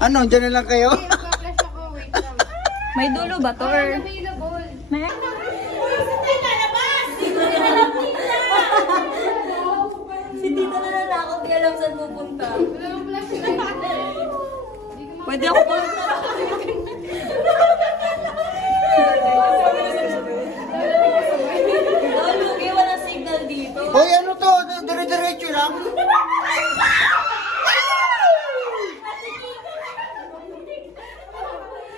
Ano, dyan na lang kayo? May dulo ba to? Or... May... Si Tita na nanakot, di alam saan pupunta. Pwede ako po. Lugi, wala signal dito. Hoy, ano to? Dire-diretso lang.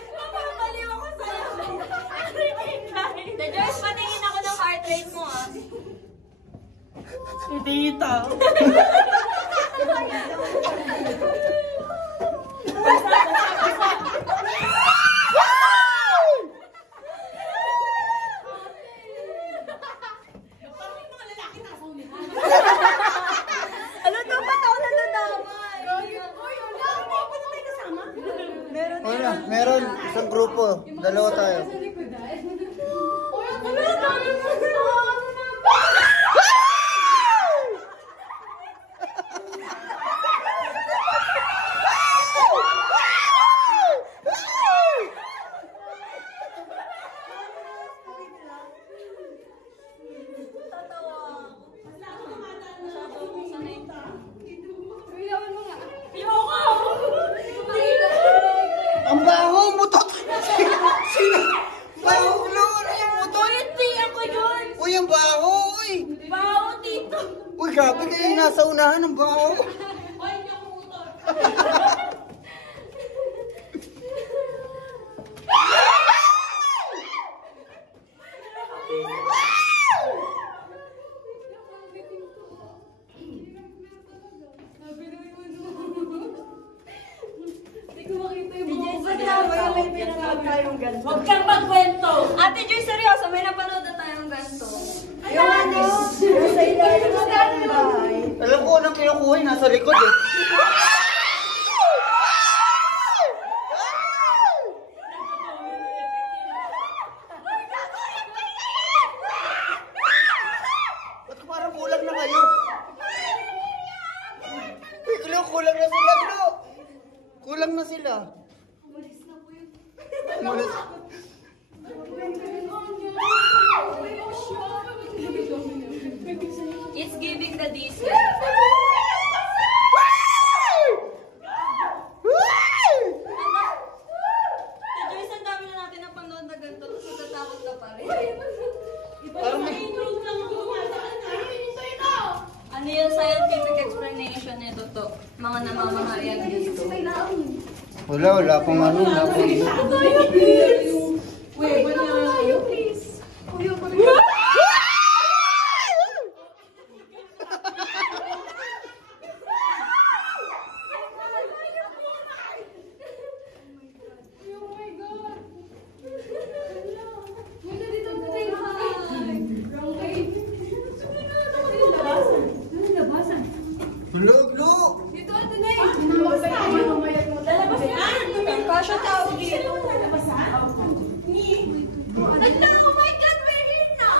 Napapaliw ako sa'yo. The Joyce, patingin ako ng heart rate mo ah. Si Tita. Ano to? Ba't ako nadadamay? Wala, meron isang grupo. Dalawa tayo. Ang baho mo to! Sino? Baho ko yung motor! Hindi ako yun! Uy, ang baho! Uy! Bawo dito! Uy, grabe kayo nasa unahan ng baho! Oy, hindi ako motor! Huwag kang magkwento! Ate Joy, seryoso, may napanood na tayong ganito. Yung ano? Nasa ilalim ng bahay. Alam ko anong kinukuha nasa likod eh. Ba't parang kulang na kayo? Uy, kulang na sila, Glo! Kulang na sila. Umalis. It's giving the diesel. The Joyce, ang dami na natin napanood na ganito. Kasi tatakot ka pa rin. Parang may... Ano yung scientific explanation nito to? Mga namamahayag dito. Wala pang ano. Wala pang Glo! Dito, ito na yun. Lalabas yan. Kasya tao dito. Nagla, oh my God, we're here na.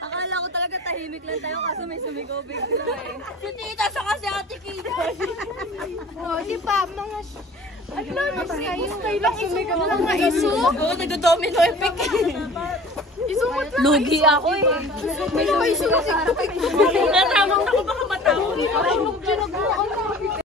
Akala ko talaga tahimik lang tayo kaso may sumigaw bigla eh. Si Tita sa kasi Ate Kita. Oh, di ba, mga... Ano na ba kayo? Kailang sumigaw mga iso? Oo, nag-domino effect eh. Isumot lang. Lugi ako eh. May iso na TikTok.